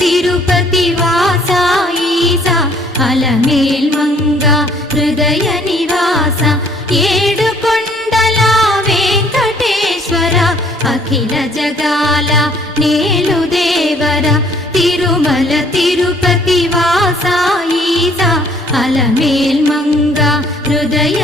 తిరుపతి వాస ఈస అలమేల్ మంగ హృదయ నివాస ఏడు కొండల వెంకటేశ్వర అఖిల జగాల నేలు దేవర తిరుమల తిరుపతి వాస ఈస అలమేల్ మంగ హృదయ